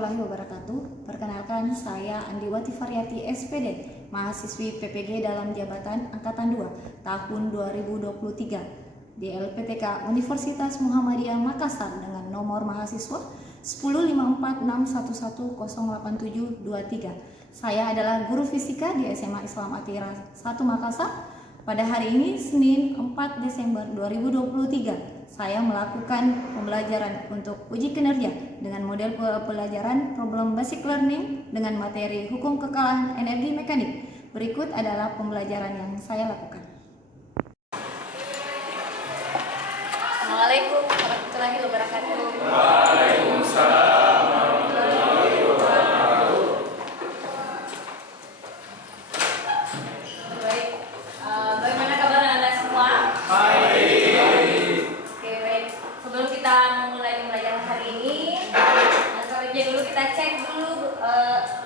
warahmatullahi wabarakatuh. Perkenalkan, saya Andiwati Faryati SPD, mahasiswi PPG dalam jabatan Angkatan 2 tahun 2023 di LPTK Universitas Muhammadiyah Makassar dengan nomor mahasiswa 10546110873. Saya adalah guru fisika di SMA Islam Atira 1 Makassar. Pada hari ini, Senin 4 Desember 2023, saya melakukan pembelajaran untuk uji kinerja dengan model pelajaran problem basic learning dengan materi hukum kekalahan energi mekanik. Berikut adalah pembelajaran yang saya lakukan. Assalamualaikum warahmatullahi wabarakatuh. Waalaikumsalam.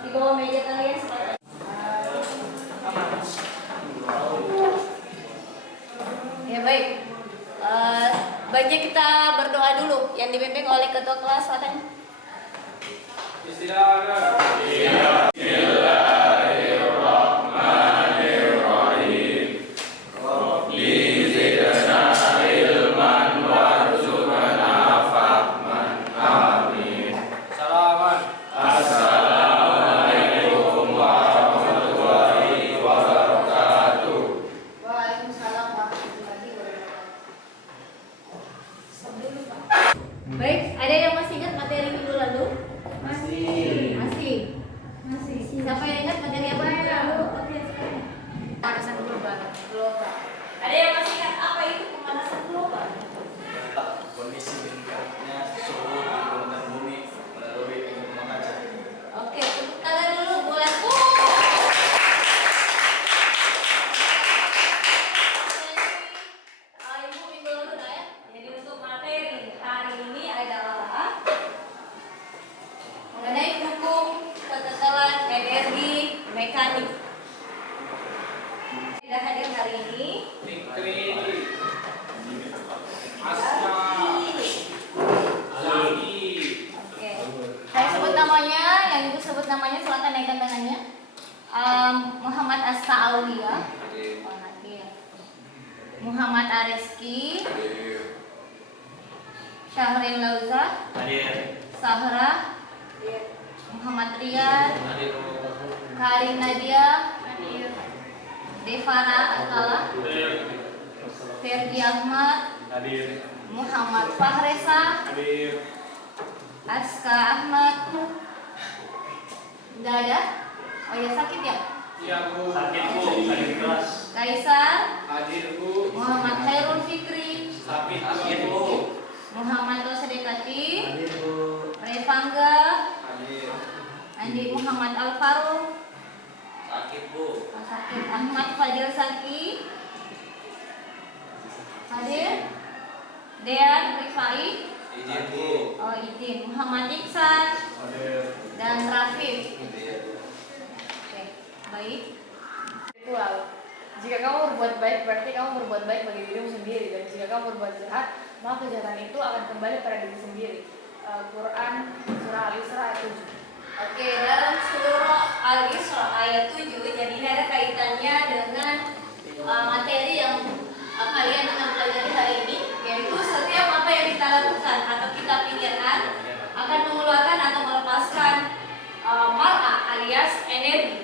Di bawah meja kalian ya baik. Baiknya kita berdoa dulu yang dibimbing oleh ketua kelas. Silakan. Bismillahirrahmanirrahim. Rabbi zidna ilman warzuqna fahman. Amin. Salaman. Assalamualaikum warahmatullahi wabarakatuh. Waalaikumsalam warahmatullahi wabarakatuh. Baik, ada yang masih ingat materi minggu lalu? Masih. Siapa yang ingat materi apa yang lalu? Pemanasan global. Ada yang masih ingat apa itu pemanasan global? Kondisi meningkatnya suhu di permukaan bumi melalui pengumuman kaca. Oke, tepuk tangan dulu buat Ibu minggu lalu ya. Jadi untuk materi hari ini adalah mengenai hukum kekekalan energi mekanik. Tidak hadir hari ini. Fikri, Asma, Zaki. Oke. Saya sebut namanya, yang ibu sebut namanya silakan naikkan tangannya. Muhammad Asta Aulia. Oh, hadir. Muhammad Areski. Syahrin Lauza. Hadir. Sahra. Muhammad Riyad. Karin Nadia. Devara Alkala. Ferdi Ahmad. Hadir. Muhammad Fahresa. Hadir. Aska Ahmad. Tidak ada? Oh ya, sakit ya? Iya Bu. Sakit Bu. Sakit keras. Kaisar. Hadir Bu. Muhammad Khairul Fikri. Sakit Bu. Muhammad Rosedekati. Hadir Bu. Revangga. Hadir. Andi Muhammad Alfaruq. Sakit Bu. Sakit. Ahmad Fadil Saki. Hadir. Dean Rifai. Izin Bu. Oh, izin. Muhammad Iksan. Hadir. Dan Rafif. Hadir. Oke, baik. Ritual. Jika kamu berbuat baik, berarti kamu berbuat baik bagi dirimu sendiri. Dan jika kamu berbuat jahat, maka kejahatan itu akan kembali pada diri sendiri. Quran Surah Al-Isra ayat 7. Oke, dalam surah Al-Isra ayat 7, jadi ini ada kaitannya dengan materi yang kalian akan pelajari hari ini, yaitu setiap apa yang kita lakukan atau kita pikirkan akan mengeluarkan atau melepaskan mar'a alias energi.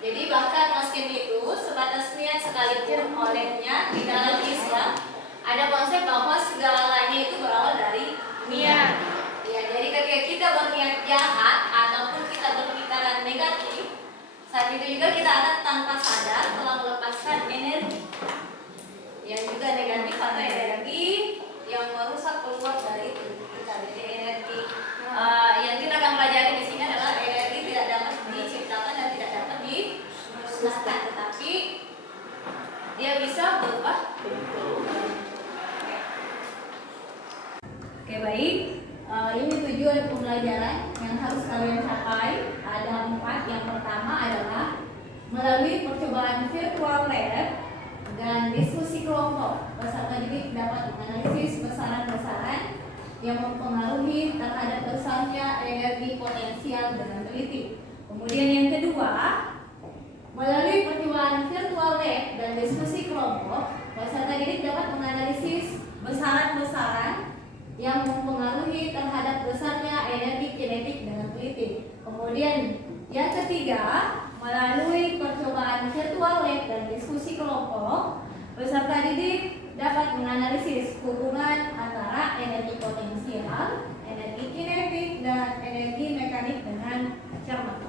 Jadi bahkan meski itu sebatas niat sekalipun olehnya di dalam Islam ada konsep bahwa segalanya itu berawal dari niat. Ya, jadi ketika kita berniat jahat ataupun kita berpikiran negatif, saat itu juga kita akan tanpa sadar telah melepaskan energi yang juga negatif atau energi yang merusak keluar dari tubuh kita. Jadi energi yang kita akan pelajari di sini adalah energi tidak dapat diciptakan dan tidak dapat dimusnahkan, tetapi dia bisa berubah bentuk. Oke, baik. Ini tujuan pembelajaran yang harus kalian capai. Ada 4. Yang pertama adalah melalui percobaan virtual lab dan diskusi kelompok, peserta didik dapat menganalisis besaran-besaran yang mempengaruhi terhadap besarnya energi potensial dengan teliti. Kemudian yang kedua, melalui percobaan virtual lab dan diskusi kelompok, peserta didik dapat menganalisis besaran-besaran yang mempengaruhi terhadap besarnya energi kinetik dengan teliti. Kemudian yang ketiga, melalui percobaan virtual lab dan diskusi kelompok, peserta didik dapat menganalisis hubungan antara energi potensial, energi kinetik, dan energi mekanik dengan cermat.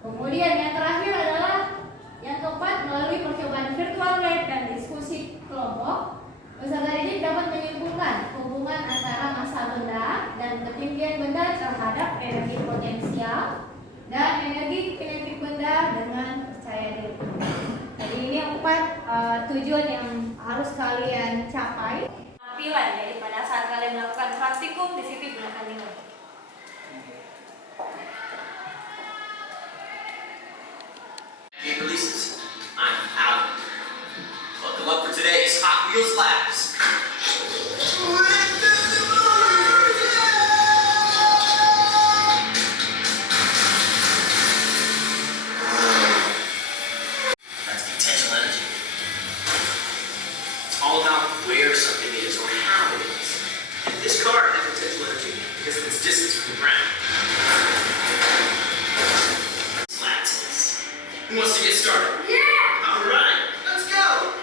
Kemudian yang terakhir adalah yang keempat, melalui percobaan virtual lab dan diskusi kelompok, peserta didik dapat menyimpulkan hubungan antara massa benda dan ketinggian benda terhadap energi potensial dan energi kinetik benda dengan percaya diri. Jadi ini 4 tujuan yang harus kalian capai. Tampilan, jadi pada saat kalian melakukan praktikum di situ gunakan nilai. Game releases. I'm out. Welcome up for today's Hot Wheels Labs. That's potential energy. It's all about where something is or how it is. And this car has potential energy because of its distance from the ground. Who wants to get started? Yeah! All right, let's go!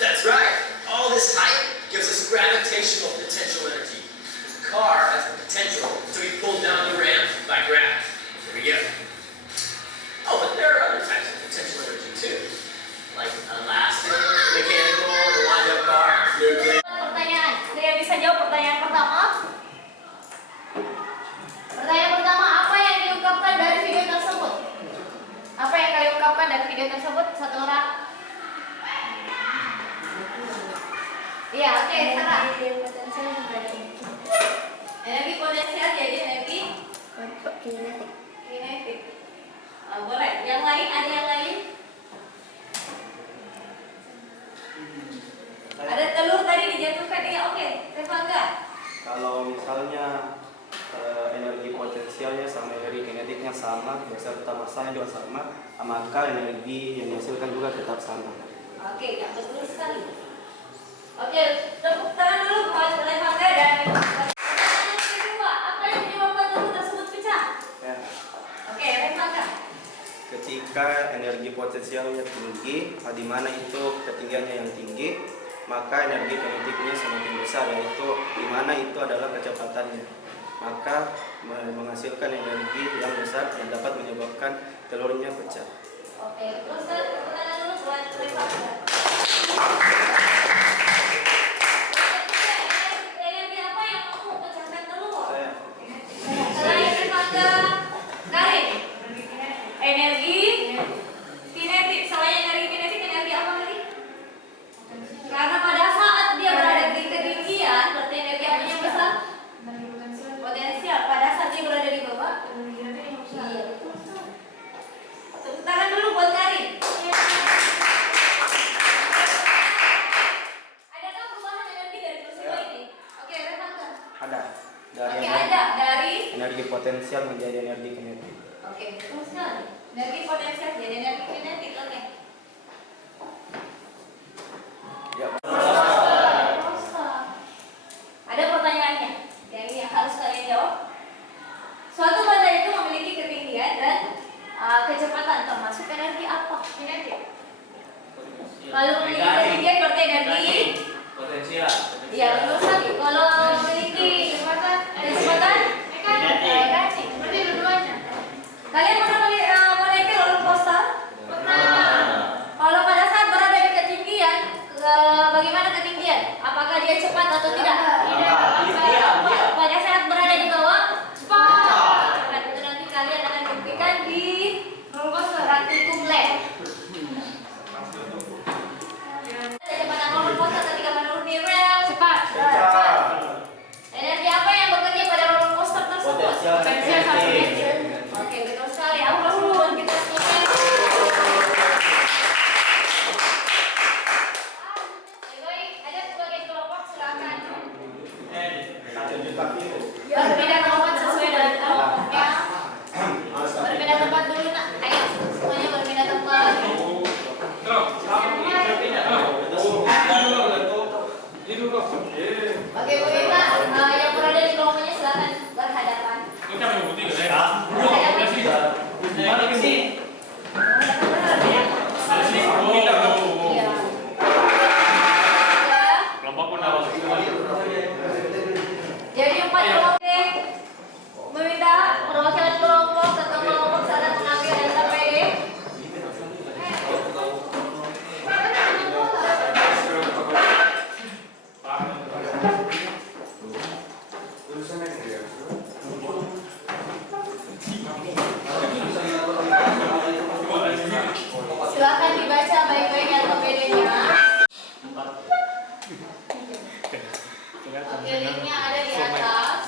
That's right. All this height gives us gravitational potential energy. The car has the potential to be pulled down the ramp by gravity. Here we go. Oh, but there are other types of potential energy too, like elastic, mechanical, the wind-up car, nuclear. Pertanyaan, ada yang bisa jawab pertanyaan pertama? Pertanyaan pertama, apa yang diungkapkan dari video tersebut? Apa yang kalian ungkapkan dari video tersebut? Satu orang. Iya, oke, Sarah. Energi potensial jadi energi kinetik. Boleh. Yang lain, ada yang lain? Ada telur tadi dijatuhkan, iya, oke. Revanga. Kalau misalnya energi potensialnya sama energi kinetiknya sama, beserta massanya juga sama, maka energi yang dihasilkan juga tetap sama. Oke, yang betul sekali. Oke, tepuk tangan dulu buat Revanga dan pertanyaan kedua, apa yang menyebabkan telur tersebut pecah? Ya. Oke, Revanga. Ketika energi potensialnya tinggi, di mana itu ketinggiannya yang tinggi, maka energi kinetiknya semakin besar, yaitu di mana itu adalah kecepatannya. Maka menghasilkan energi yang besar yang dapat menyebabkan telurnya pecah. Oke, terus tepuk tangan dulu buat Revanga. Energi apa yang mampu pecahkan telur? Selain Revanga, Karin. Energi kinetik. Selain energi kinetik, energi apa lagi? Karena pada saat dia berada di ketinggian, berarti energi apa yang besar? Potensial. Pada saat dia berada di bawah, iya, betul. Tepuk tangan dulu buat Karin. Adakah perubahan energi dari peristiwa ini? Oke, Revanga. Ada. Dari Oke, ada dari. energi potensial menjadi energi kinetik. Oke, betul sekali. Energi potensial jadi energi kinetik. Oke. Ya. Ada pertanyaannya. Yang harus kalian jawab. Suatu benda itu memiliki ketinggian dan kecepatan, termasuk energi apa? Kinetik. Kalau memiliki ketinggian berarti energi Potensial. iya, betul sekali. Kalau memiliki kecepatan mekanik. Berarti dua-duanya. Kalian pernah menaiki roller coaster? Pernah. Kalau pada saat berada di ketinggian, bagaimana ketinggian? Apakah dia cepat atau tidak? Pada saat berada di bawah, cepat. Itu nanti kalian akan buktikan di Berpindah tempat sesuai dengan kelompoknya. Berpindah tempat dulu nak. Ayo semuanya berpindah tempat. Oke Bu Ita, yang berada di kelompoknya silakan berhadapan. Jadi 4 kelompok meminta perwakilan kelompok satu kelompok saat mengambil data PD. Silakan dibaca baik-baik data PD-nya. Oke, linknya ada di atas.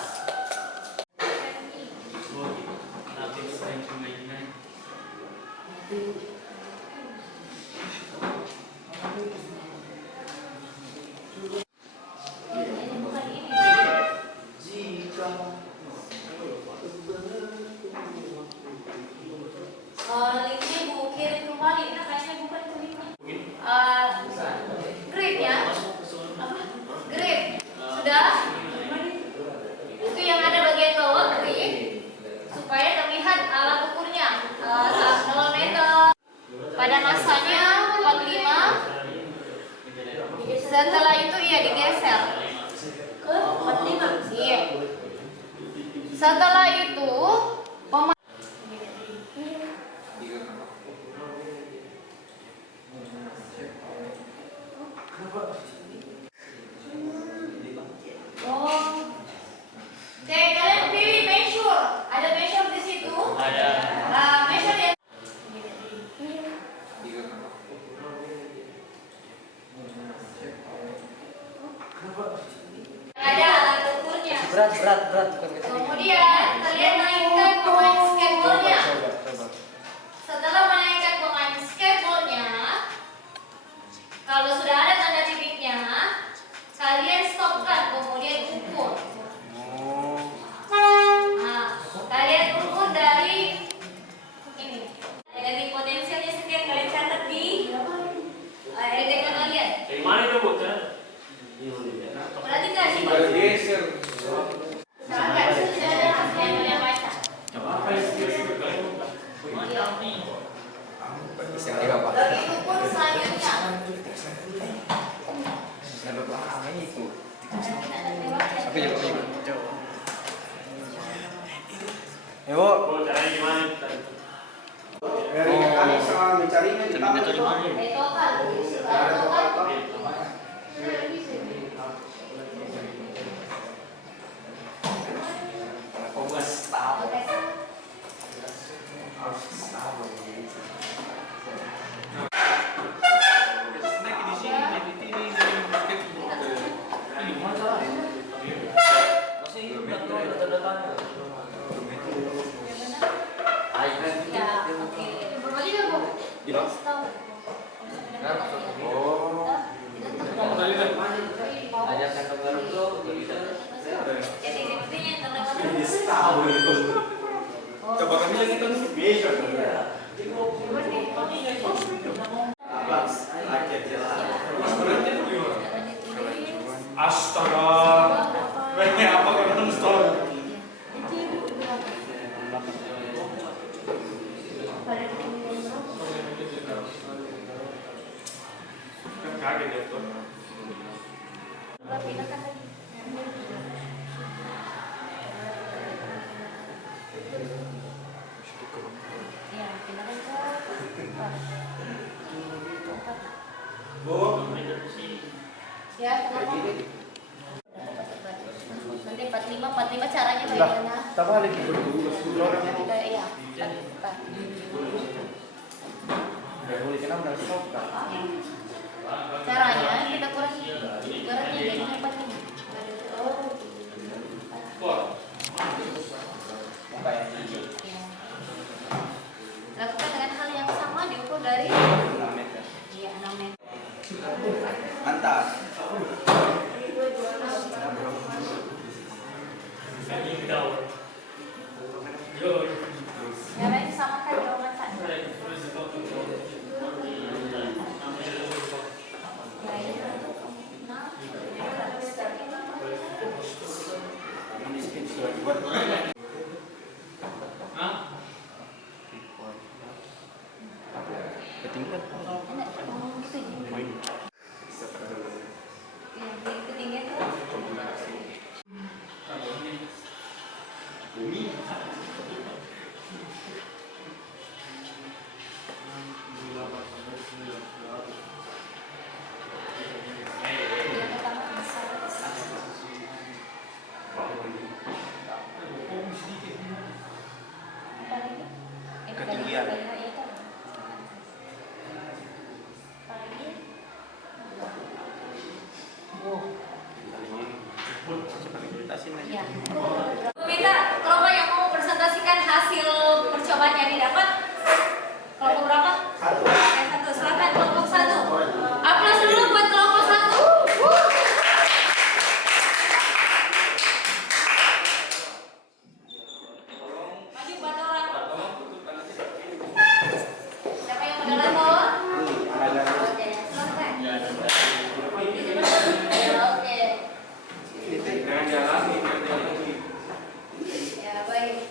Linknya Bu kirim kembali. Nah, kayaknya bukan ke linknya. Grade-nya apa? Grade sudah. Itu yang ada bagian bawah grade supaya terlihat alat ukurnya. 0 meter. Pada masanya 45. Setelah itu ia digeser ke 45. Iya. Setelah itu kalian pilih measure. Ada measure di situ. Ada. Measure ya. Ada alat ukurnya. Berat. Kemudian kalian naikkan pemain skateboardnya. Setelah menaikkan pemain skateboardnya, kalau sudah ada tanda titiknya, kalian stopkan kemudian ukur. Nah, kalian ukur dari ini. Dari potensialnya sekian kalian catat di RDK kalian. Dari mana itu, Bu? Perhatikan sih. Sangat sudah ada hasil yang kalian baca. Bagi ukur selanjutnya. Ayo, Caranya gimana? kami sama mencarinya di tablet. Total. Ya, oke. Berbagi nggak, Bu? Stop. Jadi titiknya yang terlewat. Coba kami lagi kan measure. Astaga. Ini apa ketemu store? Kaget ya tuh. Pindahkan lagi. Ya, pindahkan ke tempat. Bu, Ya, kenapa? Nanti 45 caranya bagaimana? tak balik dulu. Iya. Caranya kita kurangi beratnya jadi 45. Ya. Lakukan dengan hal yang sama diukur dari 6 meter. iya 6 meter. Mantap. Ya, nanti samakan jawaban saya. Ketinggian. Enak, ngomong gitu ya. Yang ketinggian tuh. Yang pertama besar. Apa lagi? Ketinggian. Iya, kan? Apa lagi? Ya. Minta kelompok yang mau presentasikan hasil percobaan yang didapat. Kelompok berapa? Satu. Oke, satu. Silakan kelompok satu. Aplaus dulu buat kelompok satu. Maju buat orang. Siapa yang moderator? Oke, silakan. Oke. Jangan jalan, Ya, baik.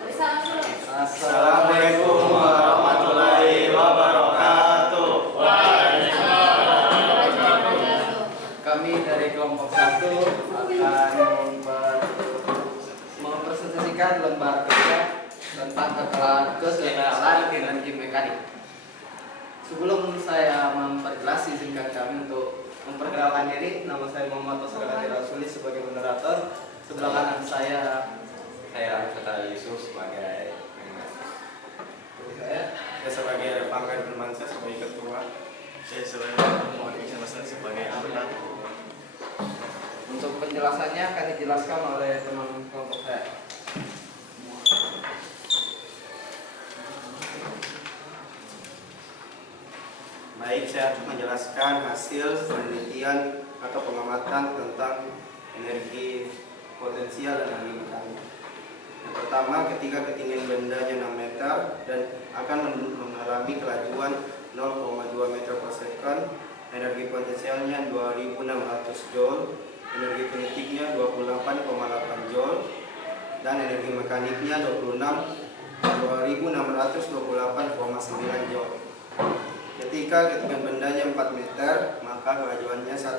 Bersama dulu. Assalamualaikum warahmatullahi wabarakatuh. Kami dari kelompok 1 akan mempresentasikan lembar kerja tentang kegagalan energi mekanik. Sebelum saya memperjelas, izinkan kami untuk memperkenalkan diri. Nama saya Muhammad Tosrati Rasuli sebagai moderator. Sebelah kanan saya Kata Yusuf sebagai saya saya sebagai Pangkat Bermansa sebagai ketua. saya sebenarnya mau sebagai anggota. Untuk penjelasannya akan dijelaskan oleh teman kelompok saya. Baik, saya akan menjelaskan hasil penelitian atau pengamatan tentang energi potensial dan energi mekanik. Yang pertama, ketika ketinggian bendanya 6 meter dan akan mengalami kelajuan 0,2 meter per second, energi potensialnya 2600 joule, energi kinetiknya 28,8 joule, dan energi mekaniknya 2628,9 joule. Ketika ketinggian bendanya 4 meter, maka kelajuannya 1,4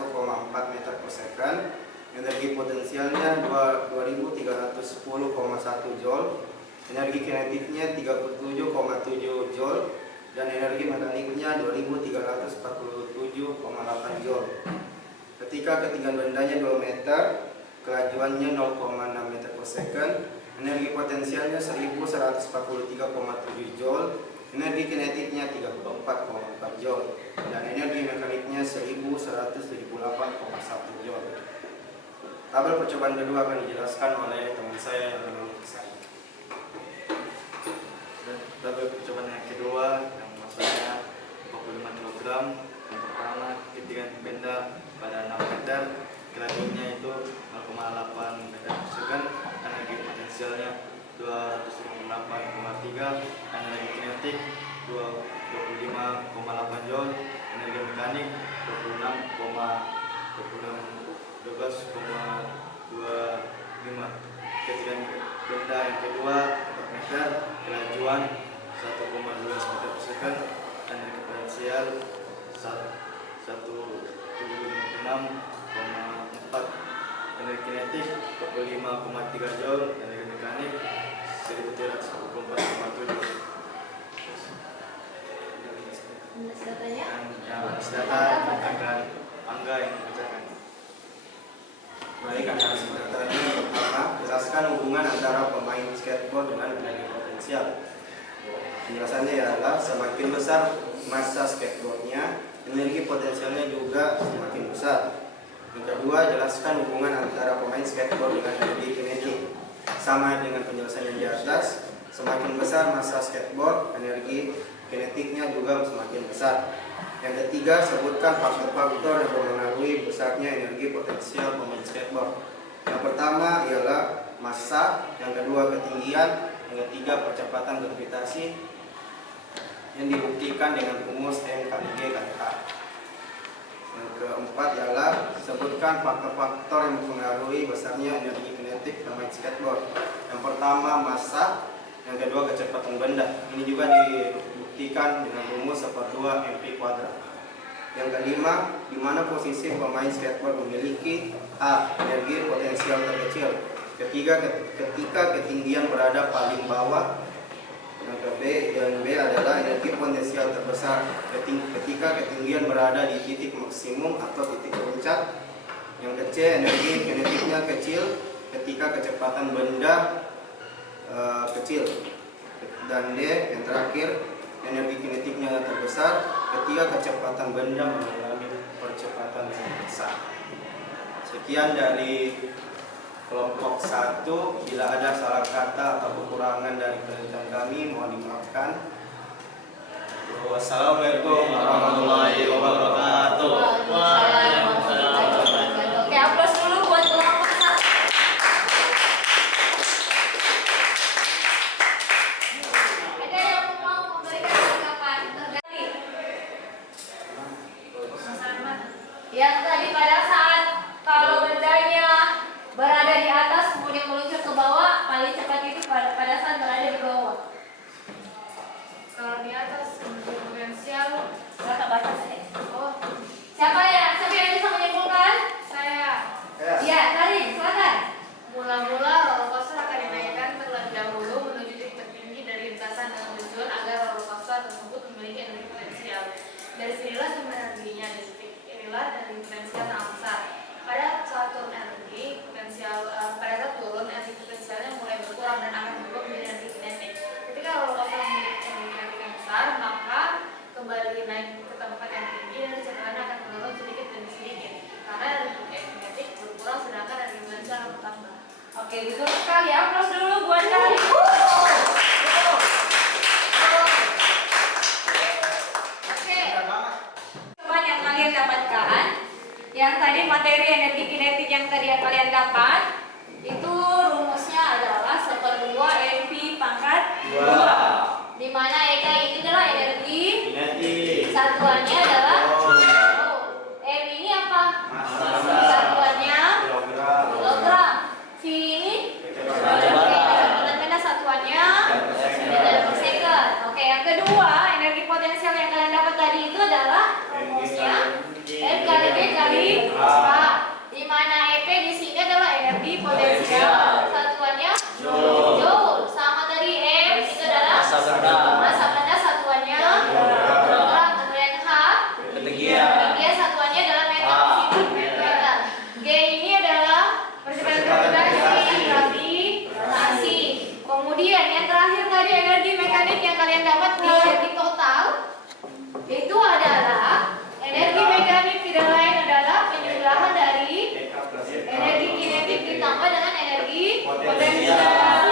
meter per second, energi potensialnya 2310,1 joule, energi kinetiknya 37,7 joule, dan energi mekaniknya 2347,8 joule. Ketika ketinggian bendanya 2 meter, kelajuannya 0,6 meter per second, energi potensialnya 1143,7 joule, energi kinetiknya 34,4 joule, dan energi mekaniknya 1178,1 joule. Tabel percobaan kedua akan dijelaskan oleh teman saya yang bernama saya. Tabel percobaan yang kedua yang masanya 45 kg. Yang pertama ketinggian benda pada 6 meter, kelajuannya itu 0,8 meter per second, energi potensialnya 258,3, energi kinetik 25,8 joule, energi mekanik 12,25. Ketinggian benda yang kedua 4 meter, kelajuan 1,2 meter per second, energi potensial 176,4, energi kinetik 25,3 joule, energi mekanik 1344,7. Datanya? Dan yang atas data akan angka yang dibacakan. Baik, kami harus tadi pertama jelaskan hubungan antara pemain skateboard dengan energi potensial. Penjelasannya adalah semakin besar massa skateboardnya, energi potensialnya juga semakin besar. Yang kedua, jelaskan hubungan antara pemain skateboard dengan energi kinetik. Sama dengan penjelasan yang di atas, semakin besar massa skateboard, energi kinetiknya juga semakin besar. Yang ketiga, sebutkan faktor-faktor yang mempengaruhi besarnya energi potensial pemain skateboard. Yang pertama ialah massa, yang kedua ketinggian, yang ketiga percepatan gravitasi yang dibuktikan dengan rumus M kali G kali H. Yang keempat ialah sebutkan faktor-faktor yang mempengaruhi besarnya energi kinetik pemain skateboard. Yang pertama massa, yang kedua kecepatan benda. Ini juga dibuktikan dengan rumus 1/2 mv². Yang kelima, di mana posisi pemain skateboard memiliki A. Energi potensial terkecil. Ketiga, ketika ketinggian berada paling bawah. Yang B adalah energi potensial terbesar ketika ketinggian berada di titik maksimum atau titik puncak. Yang C, energi kinetiknya kecil ketika kecepatan benda kecil. Dan D, yang terakhir, energi kinetiknya terbesar ketika kecepatan benda mengalami percepatan yang besar. Sekian dari kelompok 1. Bila ada salah kata atau kekurangan dari penelitian kami, mohon dimaafkan. Wassalamualaikum warahmatullahi wabarakatuh. Oke, aplaus dulu buat kelompok 1. Ada yang mau memberikan tanggapan terkait yang tadi pada saat kalau bendanya berada di atas kemudian meluncur ke bawah, paling cepat itu pada saat berada di bawah. Kalau di atas energi potensial, Kakak baca saya. oh Siapa yang bisa menyimpulkan? saya Ya, Karin, silakan. mula-mula roller coaster akan dinaikkan terlebih dahulu menuju titik tertinggi dari lintasan dengan tujuan agar roller coaster tersebut memiliki energi potensial. Dari sinilah sumber energinya, di titik inilah energi potensial sangat besar. Pada saat turun energi potensialnya mulai berkurang dan akan berubah menjadi energi kinetik. Ketika roller coaster memiliki energi kinetik yang besar, maka kembali naik ke tempat yang tinggi dan kecepatannya akan menurun sedikit demi sedikit karena energi kinetik berkurang sedangkan energi potensial akan bertambah. Oke, betul sekali. Aplaus dulu buat Karin. Oke. Coba yang kalian dapatkan, yang tadi materi energi kinetik yang tadi yang kalian dapat, itu rumusnya adalah 1/2 mv pangkat 2. Di mana EK ini adalah energi Kinetik. satuannya adalah M ini apa? Satuannya kilogram. V ini kecepatan benda satuannya meter per second. Oke, yang kedua energi potensial yang kalian dapat tadi itu adalah rumusnya M kali B kali H. Di mana EP di sini adalah energi potensial satuannya joule. Sama tadi M itu adalah massa benda satuannya kilogram. Kemudian H ketinggian satuannya adalah meter meter. G ini adalah percepatan gravitasi. Kemudian yang terakhir tadi energi mekanik yang kalian dapat di energi total itu adalah energi mekanik tidak lain adalah penjumlahan dari energi kinetik ditambah dengan energi potensial.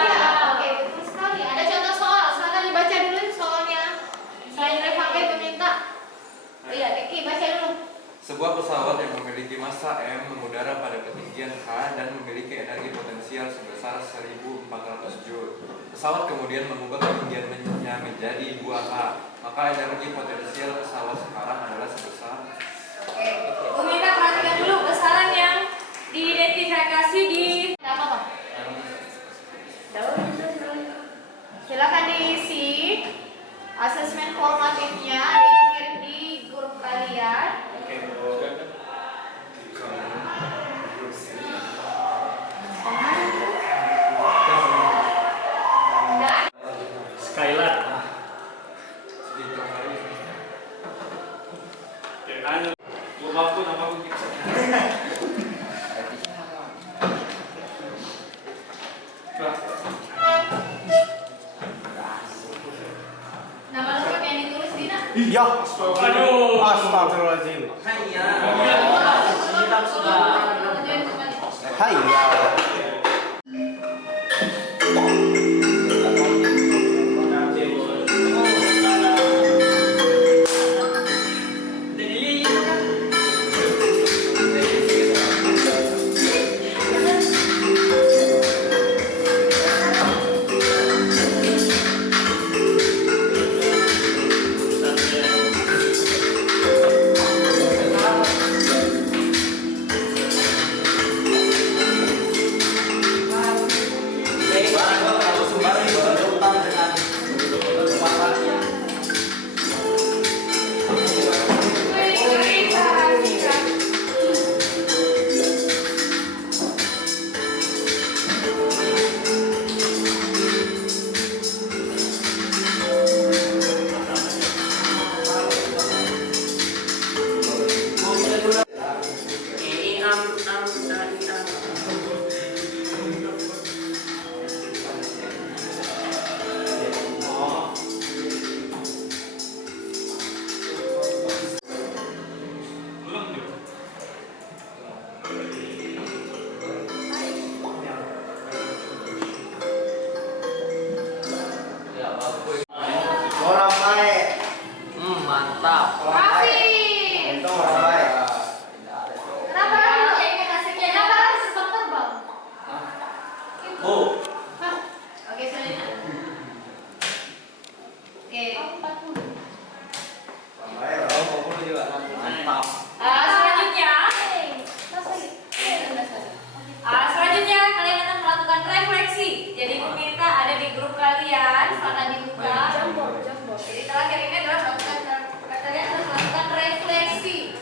Oke, betul sekali. Ada contoh soal, silakan dibaca dulu soalnya. Saya Revangel meminta. Iya, Eki baca dulu. Sebuah pesawat yang memiliki massa M mengudara pada ketinggian H dan memiliki energi potensial sebesar 1.400 Joule. Pesawat kemudian mengubah ketinggiannya menjadi 2H. Maka energi potensial pesawat sekarang adalah sebesar. Oke, aku minta perhatikan dulu besaran yang diidentifikasi di apa? Silakan diisi asesmen formatifnya, dikirim di grup kalian. Skylar. Rumahku namaku Nama lengkap yang ditulis Dina. Ya, astagfirullahaladzim. Hai ya. Selanjutnya, selanjutnya kalian akan melakukan refleksi. Jadi ibu minta ada di grup kalian, silakan dibuka. Jadi terakhir ini adalah kalian harus melakukan refleksi.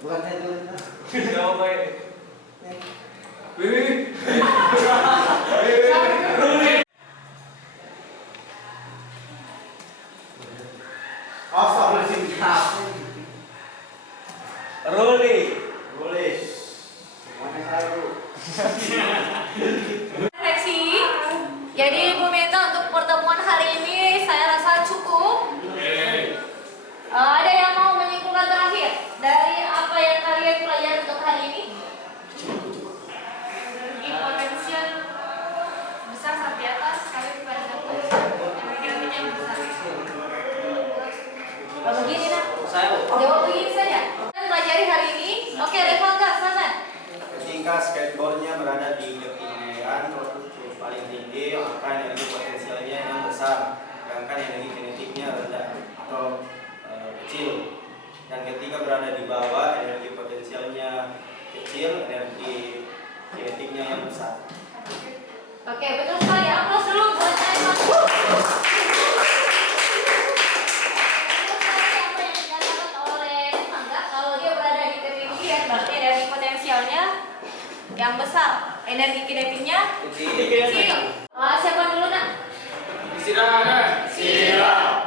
Bukan saya dulu. Refleksi. Jadi ibu minta untuk pertemuan hari ini saya rasa cukup. Ada yang mau menyimpulkan terakhir dari apa yang kalian pelajari untuk hari ini? Energi potensial besar sampai atas kalian pada satu energi yang besar. Kalau begini nak, Saya jawab begini saja. Kita pelajari hari ini. Oke, Revalda, sana. Ketika skateboardnya berada di ketinggian paling tinggi, maka energi potensialnya yang besar, sedangkan energi kinetiknya rendah atau kecil. Dan ketika berada di bawah, energi potensialnya kecil, energi kinetiknya yang besar. Oke, betul sekali. Aplaus dulu buat Aiman. Betul sekali apa yang dikatakan oleh Mangga, kalau dia berada di ketinggian, berarti energi potensialnya yang besar, energi kinetiknya kecil. Siapa dulu nak? Silakan. Silakan.